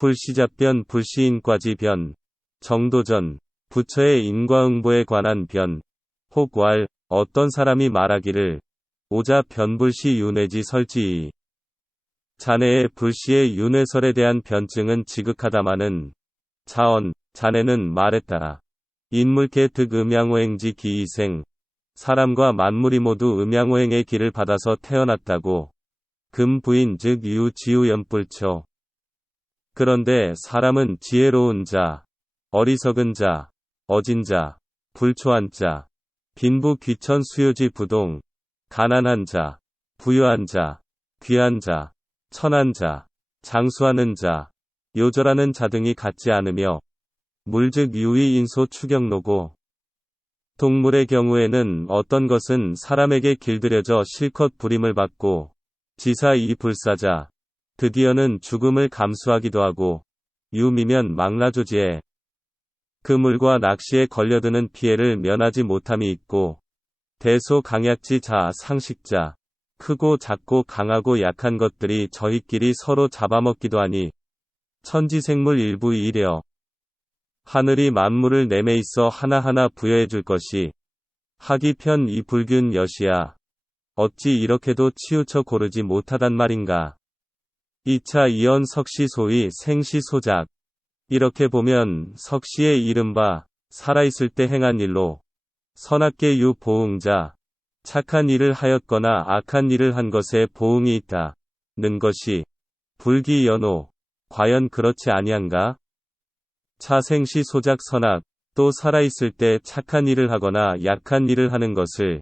불시잡변 불시인과지변 정도전 부처의 인과응보에 관한 변 혹 왈 어떤 사람이 말하기를 오자 변불시 윤회지 설지이 자네의 불시의 윤회설에 대한 변증은 지극하다마는 자언 자네는 말했다. 인물계 득 음양오행지 기이생 사람과 만물이 모두 음양오행의 길을 받아서 태어났다고 금부인 즉 유지우연불초 그런데 사람은 지혜로운 자, 어리석은 자, 어진 자, 불초한 자, 빈부 귀천 수요지 부동, 가난한 자, 부유한 자, 귀한 자, 천한 자, 장수하는 자, 요절하는 자 등이 같지 않으며 물즉 유의 인소 추경로고 동물의 경우에는 어떤 것은 사람에게 길들여져 실컷 부림을 받고 지사 이 불사자 드디어는 죽음을 감수하기도 하고 유미면 망라조지에 그물과 낚시에 걸려드는 피해를 면하지 못함이 있고 대소 강약지 자 상식자 크고 작고 강하고 약한 것들이 저희끼리 서로 잡아먹기도 하니 천지생물 일부 이려 하늘이 만물을 내매 있어 하나하나 부여해 줄 것이 하기편 이 불균 여시야 어찌 이렇게도 치우쳐 고르지 못하단 말인가. 2차 이언 석시 소위 생시 소작 이렇게 보면 석시의 이른바 살아있을 때 행한 일로 선악계 유 보응자 착한 일을 하였거나 악한 일을 한 것에 보응이 있다는 것이 불기연호 과연 그렇지 아니한가? 차생시 소작 선악 또 살아있을 때 착한 일을 하거나 약한 일을 하는 것을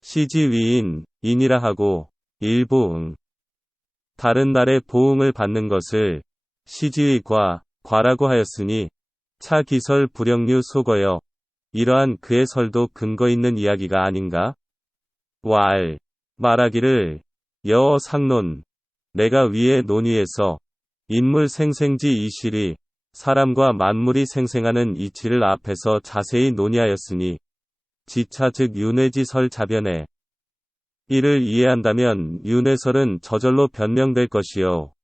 시지위인 인이라 하고 일보응 다른 날에 보응을 받는 것을 시지위과 과라고 하였으니 차기설 불영류 소거여 이러한 그의 설도 근거 있는 이야기가 아닌가? 왈 말하기를 여어 상론 내가 위의 논의에서 인물 생생지 이실이 사람과 만물이 생생하는 이치를 앞에서 자세히 논의하였으니 지차 즉 윤회지 설 자변에 이를 이해한다면 윤회설은 저절로 변명될 것이요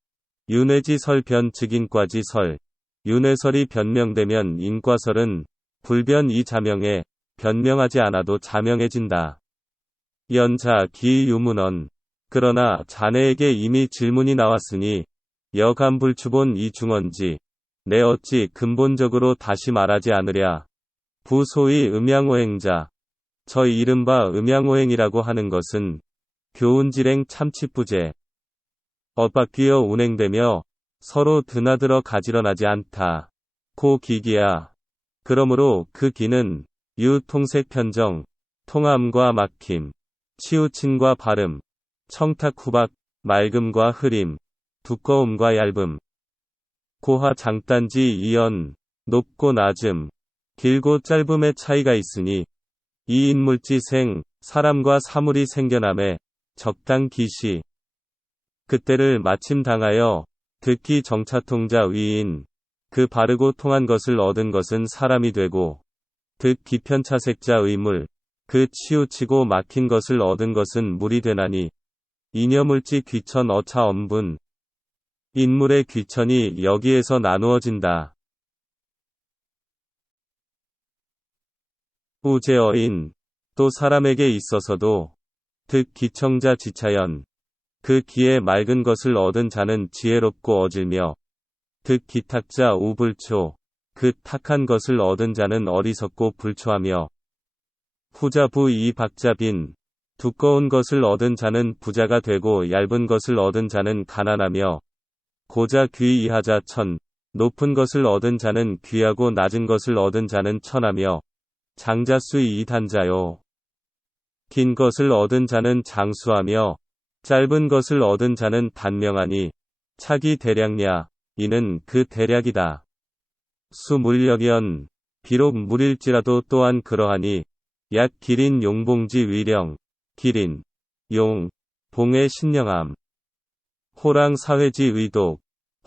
윤회지 설 변 즉 인과지 설 윤회설이 변명되면 인과설은 불변 이 자명에 변명하지 않아도 자명해진다. 연자 기 유문언 그러나 자네에게 이미 질문이 나왔으니 여간불추본 이 중언지 내 어찌 근본적으로 다시 말하지 않으랴. 부소위 음양오행자 저 이른바 음양오행이라고 하는 것은 교훈질행 참치부재 엇바뀌어 운행되며 서로 드나들어 가지런하지 않다. 고 기기야. 그러므로 그 기는 유통색 편정, 통함과 막힘, 치우침과 바름, 청탁 후박, 맑음과 흐림, 두꺼움과 얇음, 고하 장단지 이연, 높고 낮음, 길고 짧음의 차이가 있으니 이 인물지 생, 사람과 사물이 생겨남에 적당 기시. 그때를 마침 당하여 듣기 정차통자 위인 그 바르고 통한 것을 얻은 것은 사람이 되고 득 기편차색자 의물 그 치우치고 막힌 것을 얻은 것은 물이 되나니 이녀물지 귀천 어차 엄분 인물의 귀천이 여기에서 나누어진다. 우제어인 또 사람에게 있어서도 득 기청자 지차연 그 기에 맑은 것을 얻은 자는 지혜롭고 어질며 득 기탁자 우불초 그 탁한 것을 얻은 자는 어리석고 불초하며 후자부 이 박자빈 두꺼운 것을 얻은 자는 부자가 되고 얇은 것을 얻은 자는 가난하며 고자 귀 이하자 천 높은 것을 얻은 자는 귀하고 낮은 것을 얻은 자는 천하며 장자수 이단자요 긴 것을 얻은 자는 장수하며 짧은 것을 얻은 자는 단명하니 차기 대략냐 이는 그 대략이다. 수물력연 비록 물일지라도 또한 그러하니 약 기린 용봉지 위령 기린 용 봉의 신령함 호랑 사회지 의독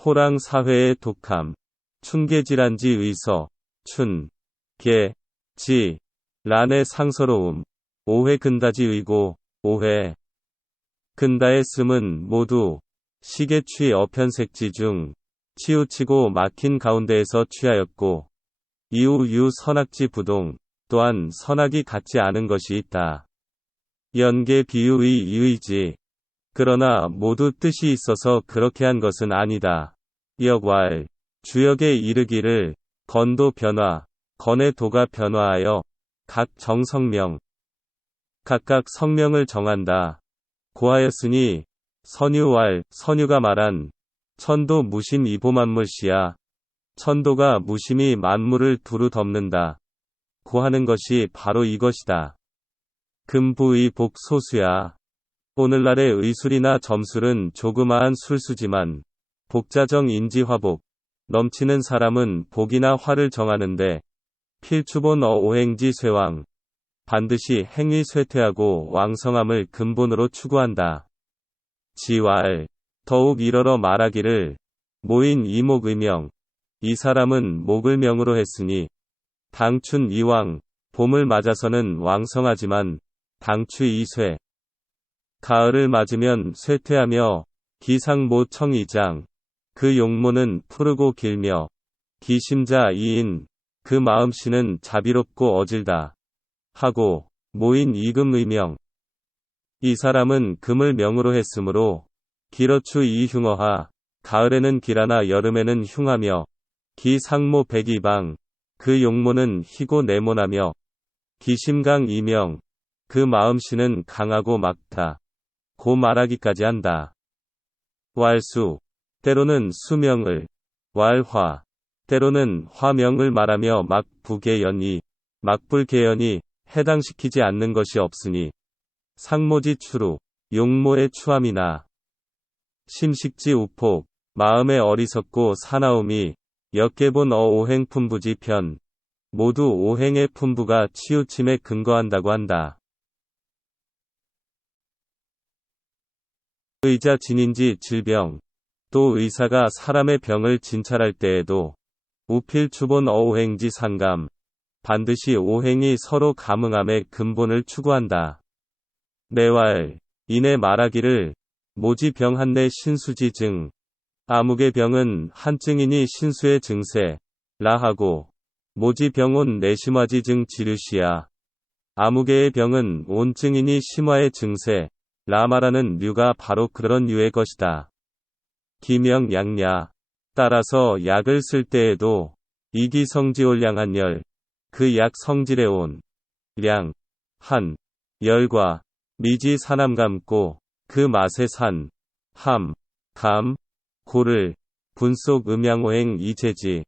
호랑 사회의 독함 춘계질한지 의서 춘 계 지 란의 상서로움 오회 근다지 의고 오회 근다의 씀은 모두 시계취 어편색지 중 치우치고 막힌 가운데에서 취하였고 이후 선악지 부동 또한 선악이 같지 않은 것이 있다. 연계 비유의 이의지. 그러나 모두 뜻이 있어서 그렇게 한 것은 아니다. 역왈 주역에 이르기를 건도 변화 건의 도가 변화하여 각 정성명 각각 성명을 정한다. 고하였으니 선유왈 선유가 말한 천도 무심 이보만물시야. 천도가 무심히 만물을 두루 덮는다. 고하는 것이 바로 이것이다. 금부의 복소수야. 오늘날의 의술이나 점술은 조그마한 술수지만 복자정 인지화복 넘치는 사람은 복이나 화를 정하는데 필추본 오행지 쇠왕 반드시 행위 쇠퇴하고 왕성함을 근본으로 추구한다. 지왈 더욱 이러러 말하기를 모인 이목의명 이 사람은 목을 명으로 했으니 당춘 이왕 봄을 맞아서는 왕성하지만 당추 이쇠 가을을 맞으면 쇠퇴하며 기상모 청이장 그 용모는 푸르고 길며 기심자 이인 그 마음씨는 자비롭고 어질다 하고 모인 이금의명 이 사람은 금을 명으로 했으므로 기러추 이흉어하 가을에는 기라나 여름에는 흉하며 기상모 백이방 그 용모는 희고 내모나며 기심강 이명 그 마음씨는 강하고 막다 고 말하기까지 한다. 왈수 때로는 수명을 왈화 때로는 화명을 말하며 막부계연이 막불계연이 해당시키지 않는 것이 없으니 상모지 추루 용모의 추함이나 심식지 우폭 마음의 어리석고 사나움이 역계본 오행 품부지 편 모두 오행의 품부가 치우침에 근거한다고 한다. 의자 진인지 질병 또 의사가 사람의 병을 진찰할 때에도 우필추본 오행지 상감 반드시 오행이 서로 감응함의 근본을 추구한다. 내왈 이내 말하기를 모지 병 한내 신수지 증 아무개 병은 한증이니 신수의 증세 라하고 모지 병온 내심화지 증 지르시야 아무개의 병은 온증이니 심화의 증세 라 말하는 류가 바로 그런 류의 것이다. 기명양야 따라서 약을 쓸 때에도 이기성지올량한 열 그 약 성질의 온, 량, 한, 열과 미지 산함감고 그 맛의 산, 함, 감, 고를 분속 음양오행 이재지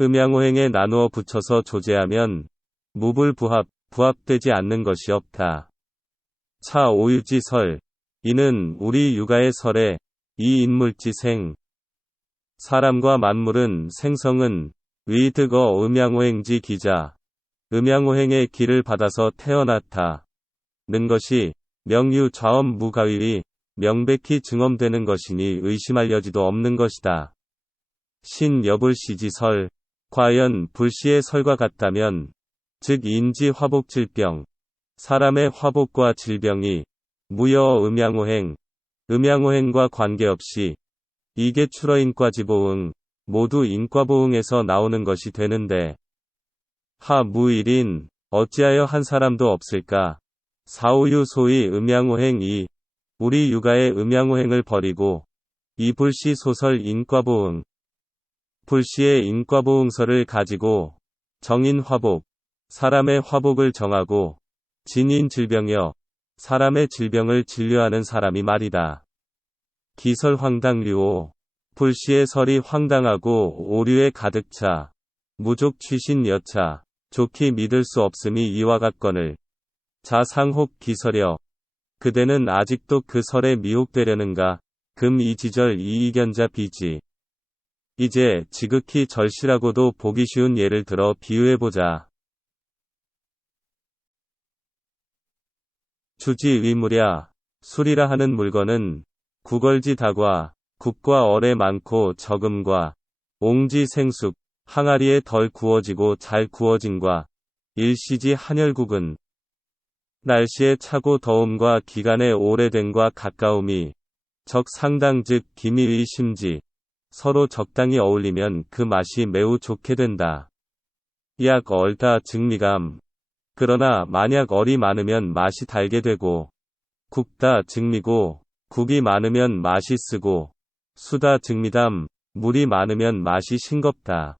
음양오행에 나누어 붙여서 조제하면 무불부합, 부합되지 않는 것이 없다. 차 오유지설 이는 우리 육아의 설에 이 인물지생 사람과 만물은 생성은 위득어 음양오행지 기자 음양오행의 기를 받아서 태어났다. 는 것이 명유 좌엄 무가위의 명백히 증엄되는 것이니 의심할 여지도 없는 것이다. 신여불시지설 과연 불시의 설과 같다면 즉 인지 화복 질병 사람의 화복과 질병이 무여 음양오행 음양오행과 관계없이 이게 출어인과지보응 모두 인과보응에서 나오는 것이 되는데 하무일인 어찌하여 한 사람도 없을까? 사오유 소위 음양오행 이 우리 육아의 음양오행을 버리고 이 불시 소설 인과보응 불시의 인과보응설을 가지고 정인 화복 사람의 화복을 정하고 진인 질병여 사람의 질병을 진료하는 사람이 말이다. 기설 황당류오 불시의 설이 황당하고 오류에 가득 차 무족 취신 여차 좋게 믿을 수 없음이 이와 같거늘 자상혹 기설여 그대는 아직도 그 설에 미혹되려는가 금 이지절 이이견자 비지 이제 지극히 절실하고도 보기 쉬운 예를 들어 비유해보자. 주지 위무랴 술이라 하는 물건은 구걸지 다과 국과 얼에 많고 적음과 옹지 생숙 항아리에 덜 구워지고 잘 구워진과 일시지 한열국은 날씨의 차고 더움과 기간의 오래됨과 가까움이 적 상당 즉 기미의 심지 서로 적당히 어울리면 그 맛이 매우 좋게 된다. 약 얼다 증미감. 그러나 만약 얼이 많으면 맛이 달게 되고, 국다 증미고, 국이 많으면 맛이 쓰고, 수다 증미담, 물이 많으면 맛이 싱겁다.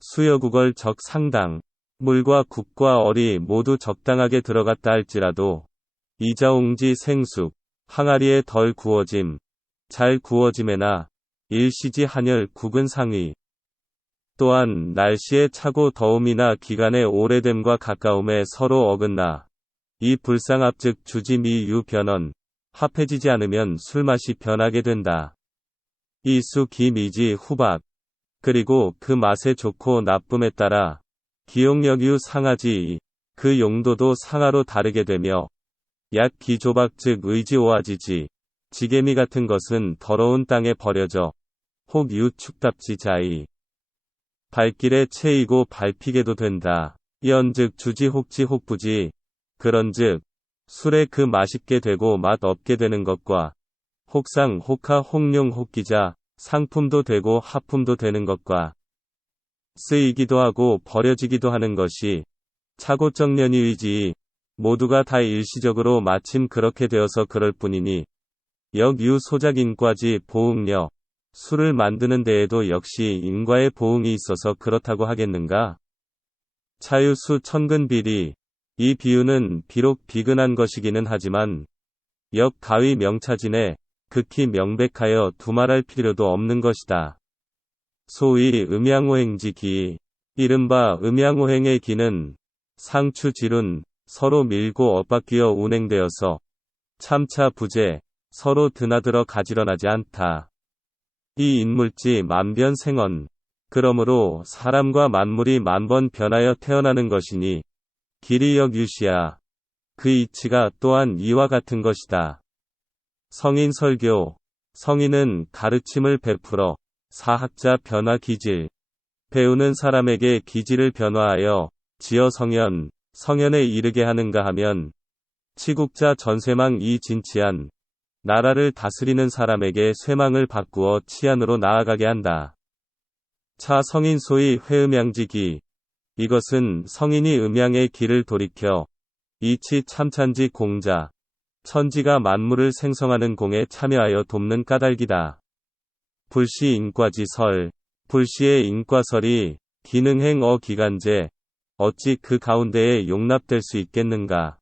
수여국얼 적 상당. 물과 국과 얼이 모두 적당하게 들어갔다 할지라도, 이자옹지 생숙, 항아리에 덜 구워짐, 잘 구워짐에나, 일시지 한열 국은 상위. 또한 날씨의 차고 더움이나 기간의 오래됨과 가까움에 서로 어긋나 이 불상합 즉 주지미 유 변언 합해지지 않으면 술맛이 변하게 된다. 이수 기미지 후박. 그리고 그 맛의 좋고 나쁨에 따라 기용력 유 상하지 그 용도도 상하로 다르게 되며 약 기조박 즉 의지 오아지지 지게미 같은 것은 더러운 땅에 버려져 혹 유 축답지 자이 발길에 채이고 밟히게도 된다. 연즉 주지 혹지 혹부지. 그런즉 술에 그 맛있게 되고 맛 없게 되는 것과 혹상 혹하 혹룡 혹기자 상품도 되고 하품도 되는 것과 쓰이기도 하고 버려지기도 하는 것이 차고정년이 의지 모두가 다 일시적으로 마침 그렇게 되어서 그럴 뿐이니 역유 소작인과지 보응력 술을 만드는 데에도 역시 인과의 보응이 있어서 그렇다고 하겠는가? 차유수 천근비리. 이 비유는 비록 비근한 것이기는 하지만 역 가위 명차진에 극히 명백하여 두말할 필요도 없는 것이다. 소위 음양오행지 기. 이른바 음양오행의 기는 상추지룬 서로 밀고 엇바뀌어 운행되어서 참차 부재 서로 드나들어 가지런하지 않다. 이 인물지 만변생언. 그러므로 사람과 만물이 만번 변하여 태어나는 것이니 길이역 유시야. 그 이치가 또한 이와 같은 것이다. 성인 설교. 성인은 가르침을 베풀어 사학자 변화 기질. 배우는 사람에게 기질을 변화하여 지어 성현, 성현에 이르게 하는가 하면 치국자 전쇠망 이 진치한 나라를 다스리는 사람에게 쇠망을 바꾸어 치안으로 나아가게 한다. 차 성인 소위 회음양지기. 이것은 성인이 음양의 길을 돌이켜 이치 참찬지 공자. 천지가 만물을 생성하는 공에 참여하여 돕는 까닭이다. 불시 인과지설. 불시의 인과설이 기능행 기간제. 어찌 그 가운데에 용납될 수 있겠는가.